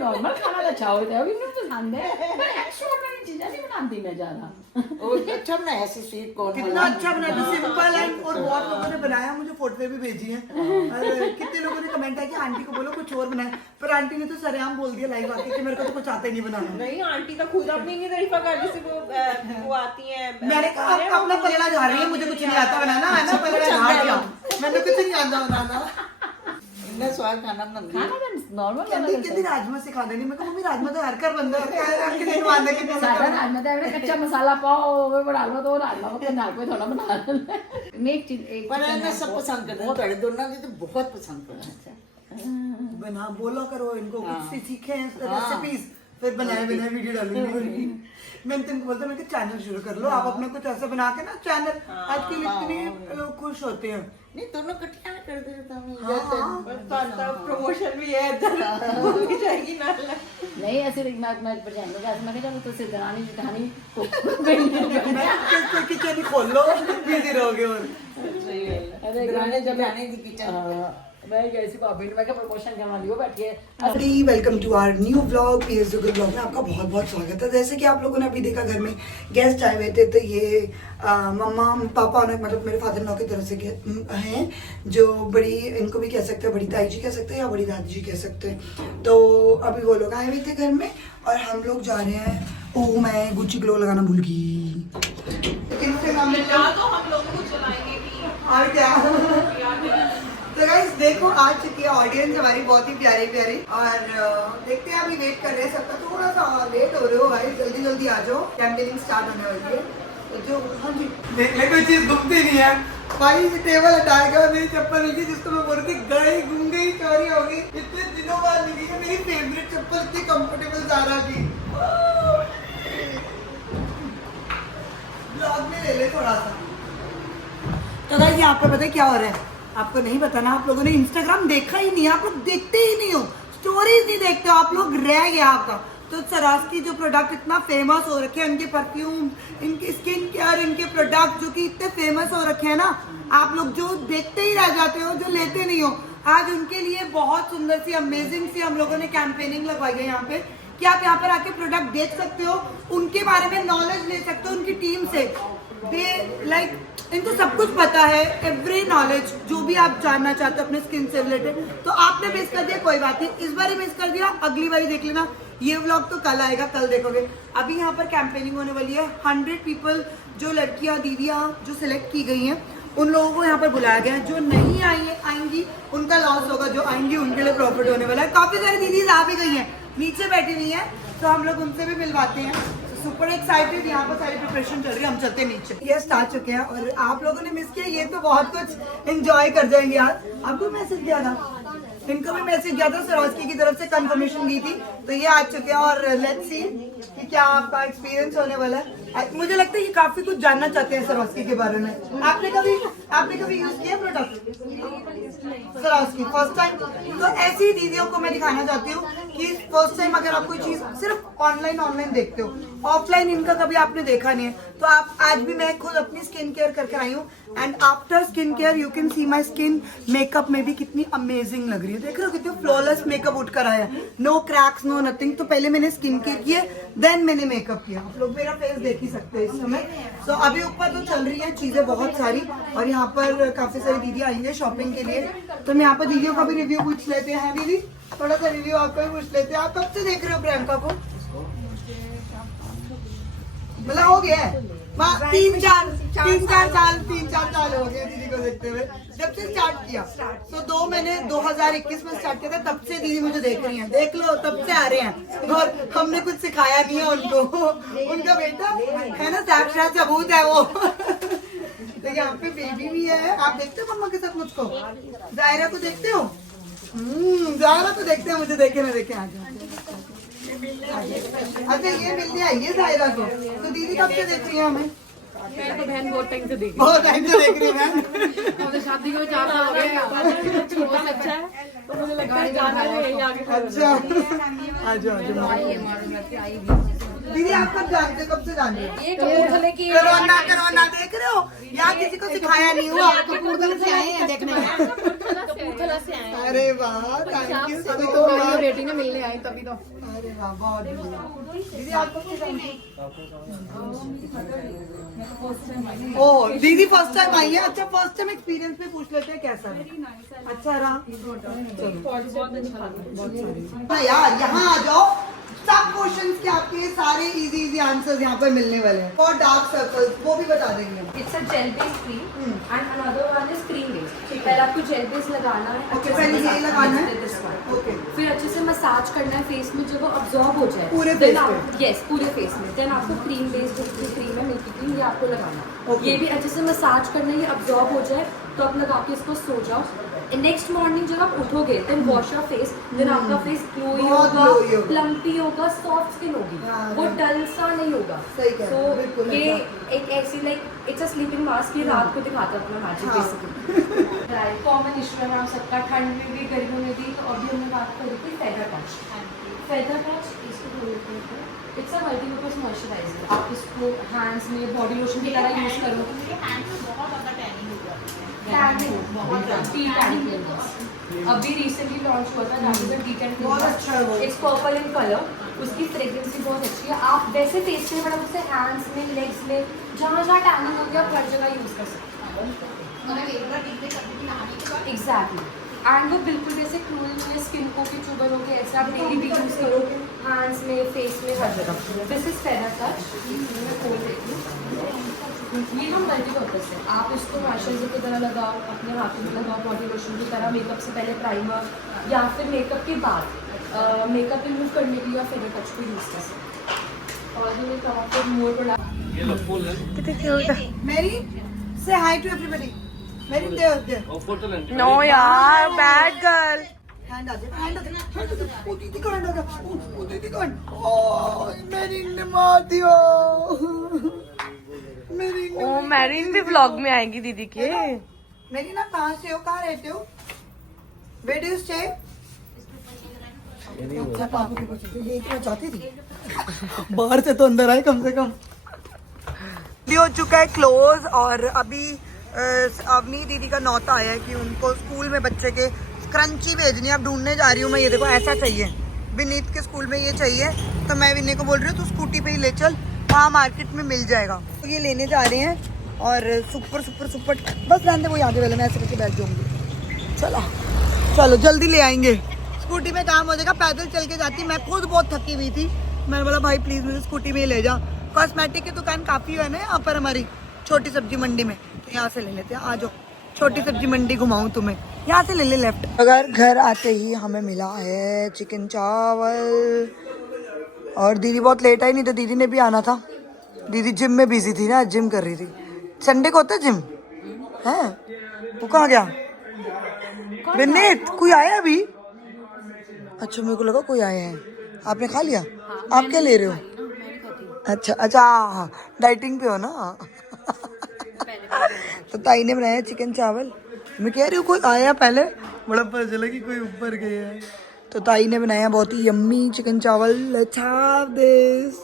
Normal खाना अच्छा होता है, अभी मुझे पसंद है पर एक्स्ट्राऑर्डिनरी चीजें नहीं बनाती मैं ज्यादा। अच्छा बनाया स्वीट कॉर्न, कितना अच्छा बनाया, सिंपल है। और बहुत लोगों ने बनाया, मुझे फोटो भी भेजी है। और कितने लोगों ने कमेंट किया कि आंटी को बोलो कुछ और बनाए, पर आंटी ने तो सरेआम बोल दिया लाइव आके कि मेरे को तो कुछ आता ही नहीं बनाना। नहीं, आंटी तो खुद अपनी नहीं तारीफ कर, जैसे वो आती है। मैंने कहा आप अपना पलड़ा झाड़ रही है, मुझे कुछ नहीं आता बनाना है ना, पलड़ा झाड़ दिया, मैंने कुछ नहीं आता बनाना। इतना स्वाद खाना बनाती है। खाना तो नॉर्मल कहती राजमा सिखा देनी, मैं कहा मम्मी राजमा तो हर कर बंदा है, नहीं मानना कि सादा राजमा तो अगर कच्चा मसाला पाओ वो बना लो तो राजमा को नाल पे थोड़ा बना लेना। मैं एक चीज पर इन्हें सब पसंद करते हैं, थोड़े दोनों की तो बहुत पसंद करते हैं। बना बोला करो इनको, कुछ सीखे रेसिपीज, फिर बनाए वीडियो डालेंगे। मैंने तुमको बोलता मैं चैनल शुरू कर लो, आप अपना कुछ ऐसा बना के ना चैनल, आजकल इतने लोग खुश होते हैं। नहीं दोनों कटिया में कर देते हैं, प्रमोशन भी है इधर, वो भी जाएगी ना। नहीं ऐसे मैं प्रेजेंट में जैसे मैं जब तो सिर्फ दरानी जिठानी तो किचन खोल लो, बिजी रहोगे। और दरानी जठानी दी किचन, मैं कैसी भाभी ने मैं क्या प्रमोशन करवा लियो बैठिए। Welcome to our new vlog, PS Jugal vlog में आपका बहुत बहुत स्वागत है। जैसे कि आप लोगों ने अभी देखा घर में गेस्ट आए हुए थे, तो ये मम्मा पापा ने मतलब मेरे फादर लॉ की तरफ से हैं, जो बड़ी इनको भी कह सकते हैं, बड़ी ताई जी कह सकते हैं या बड़ी दादी जी कह सकते हैं। तो अभी वो लोग आए हुए थे घर में और हम लोग जा रहे हैं। ओह मैं गुच्ची ग्लो लगाना भूल गई, इंस्टाग्राम में तो हम लोगों को चलाएंगे भी और क्या। तो गाइस देखो आ चुकी है ऑडियंस हमारी, बहुत ही प्यारी प्यारी। और देखते हैं, अभी वेट कर रहे हैं सबका, थोड़ा सा लेट हो रहे हो भाई, जल्दी जल्दी आ जाओ, कैंपेनिंग स्टार्ट होने वाली है। तो जो हाँ जी देख ले, कोई चीज घूमती नहीं है भाई, टेबल हटाएगा और मेरी चप्पल मिली जिसको मैं बोल रही गई घूम गई चोरी हो गई, इतने दिनों बाद मिली है मेरी फेवरेट चप्पल, इतनी कंफर्टेबल ज़ारा की। ब्लॉग में ले ले थोड़ा सा। तो गाइस यहाँ पे पता है क्या हो रहा है, आपको नहीं बताना, आप लोगों ने इंस्टाग्राम देखा ही नहीं, आप लोग देखते ही नहीं हो, स्टोरीज नहीं देखते हो, आप लोग रह गया आपका। तो सरास्की जो प्रोडक्ट इतना फेमस हो रखे हैं, इनके परफ्यूम, इनके स्किन केयर, इनके प्रोडक्ट जो कि इतने फेमस हो रखे हैं ना, आप लोग जो देखते ही रह जाते हो, जो लेते नहीं हो। आज उनके लिए बहुत सुंदर सी अमेजिंग सी हम लोगों ने कैंपेनिंग लगवाई है यहाँ पे, कि आप यहाँ पर आके प्रोडक्ट देख सकते हो, उनके बारे में नॉलेज ले सकते हो, उनकी टीम से। दे लाइक इनको सब कुछ पता है, एवरी नॉलेज जो भी आप जानना चाहते हो अपने स्किन से रिलेटेड। तो आपने मिस कर दिया कोई बात नहीं, इस बार ही मिस कर दिया, अगली बार देख लेना। ये व्लॉग तो कल आएगा, कल देखोगे। अभी यहाँ पर कैंपेनिंग होने वाली है, 100 पीपल जो लड़कियाँ दीदियाँ जो सिलेक्ट की गई हैं उन लोगों को यहाँ पर बुलाया गया है। जो नहीं आएंगी उनका लॉस होगा, जो आएंगी उनके लिए प्रॉफिट होने वाला है। काफी सारी दीदी आ भी गई हैं, नीचे बैठी हुई है, तो हम लोग उनसे भी मिलवाते हैं। सुपर एक्साइटेड, यहाँ पर सारी प्रिपरेशन चल रही है, हम चलते हैं नीचे। गेस्ट आ चुके हैं और आप लोगों ने मिस किया, ये तो बहुत कुछ एंजॉय कर जाएंगे यार। आपको मैसेज किया था, इनको भी मैसेज किया था, सरोस्की की तरफ से कंफर्मेशन दी थी, तो ये आ चुके हैं। और लेट्स सी कि क्या आपका एक्सपीरियंस होने वाला है। मुझे लगता है ये काफी कुछ जानना चाहते हैं सरोस्की के बारे में। आपने कभी यूज किया प्रोडक्ट सरोस्की फर्स्ट टाइम? तो ऐसी दीदियों को मैं दिखाना चाहती हूँ कि फर्स्ट टाइम अगर आप कोई चीज सिर्फ ऑनलाइन देखते हो, ऑफलाइन इनका कभी आपने देखा नहीं है, तो आप आज भी मैं खुद अपनी स्किन केयर करके आई हूँ, and after skin care you can see my skin. Makeup में भी कितनी अमेजिंग लग रही है, देख रहे हो कितनी फ्लॉलेस मेकअप उठ कर आया, नो क्रैक्स नो नथिंग। तो पहले मैंने स्किन केयर किया, देन मैंने मेकअप किया। आप लोग मेरा फेस देख ही सकते हैं इस समय। तो अभी ऊपर तो चल रही है चीजें बहुत सारी, और यहाँ पर काफी सारी दीदी आई है शॉपिंग के लिए, तो हम यहाँ पर दीदियों का भी रिव्यू पूछ लेते हैं। दीदी थोड़ा सा रिव्यू आपका भी पूछ लेते हैं, आप कब से देख रहे हो प्रियंका को? मतलब हो गया है 3-4 साल हो गए दीदी को देखते हुए, जब से स्टार्ट किया। तो 2 महीने 2021 में स्टार्ट किया था, तब से दीदी मुझे देख रही हैं, देख लो तब से आ रहे हैं, और हमने कुछ सिखाया नहीं है उनको। उनका बेटा है ना, साक्षात सबूत है वो। तो यहाँ पे बेबी भी है, आप देखते हो मम्मा के साथ मुझको, जायरा को देखते हो? जायरा को देखते हैं, मुझे देखे ना देखे। आ जाओ। अच्छा ये मिलने आई है जायरा को, तो दीदी कब से देख रही है हमें? मैं तो बहन बहुत टाइम से देख बहुत टाइम से देख रही है। तो शादी को 4 साल हो गए, बहुत अच्छा है, तो मुझे लगता है जाना है यहीं आगे। अच्छा आ जाओ। दीदी आप कब जानते, कब से जानते हो? ये कबूतरे की करवाना देख रहे हो? यहाँ किसी को सिखाया नहीं हुआ। कपूरथला से आए हैं देखने। कबूतरा से आए हैं। अरे वाह, थैंक यू अभी सो तो मेरी मच। बेटी ने मिलने आई तभी तो। अरे वाह, बहुत बढ़िया। दीदी आप कब से जानते हो? ओह, दीदी फर्स्ट टाइम आई है। अच्छा, फर्स्ट टाइम एक्सपीरियंस में पूछ लेते हैं कैसा है। अच्छा रहा। हाँ यार, यहाँ आ जाओ, सब क्वेश्चंस के आपके सारे इजी आंसर्स यहाँ पे मिलने वाले हैं। और डार्क सर्कल्स वो भी बता देंगे हम। It's a gel based cream and another one is cream based. पहले आपको जेल बेस लगाना है। Okay, पहले ये लगाना है। This one. Okay. फिर अच्छे से मसाज करना है फेस में, जब वो अब्जॉर्ब हो जाए पूरे then face आप यस पूरे फेस में देन आपको क्रीम बेस्ड क्रीम है मिल्की क्रीम, ये आपको लगाना है। Okay. ये भी अच्छे से मसाज करना है, ये अब्जॉर्ब हो जाए तो आप लगा के इसको सो जाओ। नेक्स्ट मॉर्निंग जब आप उठोगे then wash your face, then आपका फेस ग्लोई बहुत होगा, glowy होगा। प्लम्पी होगा, सॉफ्ट स्किन होगी, हाँ, वो हाँ। डल सा नहीं होगा। सही कह रहे हो, बिल्कुल So ये ऐसा। एक ऐसी like it's a sleeping mask, ये रात को दिखाता है अपना मैजिक हाँ। बेसिकली। कॉमन इशू है हम सबका, ठंड में भी गर्मियों में भी। तो अभी हमने बात करी थी फेदर टच। फेदर टच इसको बोलते हैं, इट्स अ मल्टीपर्पज मॉइस्चराइजर। आप इसको हैंड्स में बॉडी लोशन की तरह यूज करो। अभी रिसेंटली लॉन्च हुआ था बहुत अच्छा है वो। इट्स पर्पल इन कलर, उसकी फ्रेग्रेंस भी बहुत अच्छी है। आप वैसे फेस में मतलब उसे हैंड्स में, लेग्स में, जहाँ जहाँ टैनिंग होगी आप हर जगह यूज कर सकते हैं। एग्जैक्टली, एंड वो बिल्कुल वैसे क्रूल नहीं है स्किन को कि चुभन हो के, ऐसे आप डेली भी यूज करो हैंड्स में, फेस में, हर जगह। This is feather touch. मैं खोल देती हूँ। ये हम मल्टीपर्पज है, आप इसको मॉइस्चराइजर की तरह लगाओ, अपने हाथों में लगाओ, बॉडी लोशन की तरह, मेकअप से पहले प्राइमर, या फिर मेकअप के बाद मेकअप रिमूव करने के लिए आप फेदर टच को यूज कर सकते हैं। और ये कम अप मोर प्रोडक्ट। कितनी क्यूट है मेरी। से हाय टू एवरीबॉडी। मेरी दे नो यार, बैड गर्ल। हैंड आ जाए, हैंड आ जाए। ओ दीदी का हैंड आ गया। ओ दीदी का हैंड। ओ मेरी ने मार दिया। मेरी ने ओ मैरिन भी व्लॉग में आएगी दीदी के। मेरी ना कहाँ से हो, कहाँ रहते हो? Where do you stay? अच्छा, पापा के पास ये इतना चाहती थी। बाहर से तो अंदर आए कम से कम। भी हो चुका है क्लोज, और अभी अवनी दीदी का नौता आया है कि उनको स्कूल में बच्चे के क्रंची भेजनी है। अब ढूंढने जा रही हूँ मैं, ये देखो ऐसा चाहिए। विनीत के स्कूल में ये चाहिए, तो मैं विनीत को बोल रही हूँ तू स्कूटी पे ही ले चल, वहाँ मार्केट में मिल जाएगा। तो ये लेने जा रहे हैं, और सुपर सुपर सुपर बस रहने वो आगे वाले, मैं ऐसे करके बैठ जाऊंगी। चलो चलो जल्दी ले आएंगे, स्कूटी में काम हो जाएगा। पैदल चल के जाती, मैं खुद बहुत थकी हुई थी। मैंने बोला भाई प्लीज मुझे स्कूटी में ही ले जा। कॉस्मेटिक की दुकान काफी है ना यहाँ पर हमारी छोटी सब्जी मंडी में, तो यहाँ से ले लेते हैं। आ जाओ, छोटी सब्जी मंडी घुमाऊं तुम्हें, यहाँ से ले ले लेफ्ट। अगर घर आते ही हमें मिला है चिकन चावल, और दीदी बहुत लेट आई, नहीं तो दीदी ने भी आना था। दीदी जिम में बिजी थी ना, जिम कर रही थी। संडे को होता है जिम है। वो कहाँ गया? विनीत कोई आया अभी? अच्छा मेरे को लगा कोई आया है। आपने खा लिया? आप क्या ले रहे हो? अच्छा अच्छा, हाँ डाइटिंग पे हो ना। तो ताई ने बनाया चिकन चावल। मैं कह रही हूँ कोई आया पहले, बड़ा पता चला कि कोई ऊपर गया है। तो ताई ने बनाया बहुत ही यम्मी चिकन चावल। Let's have this.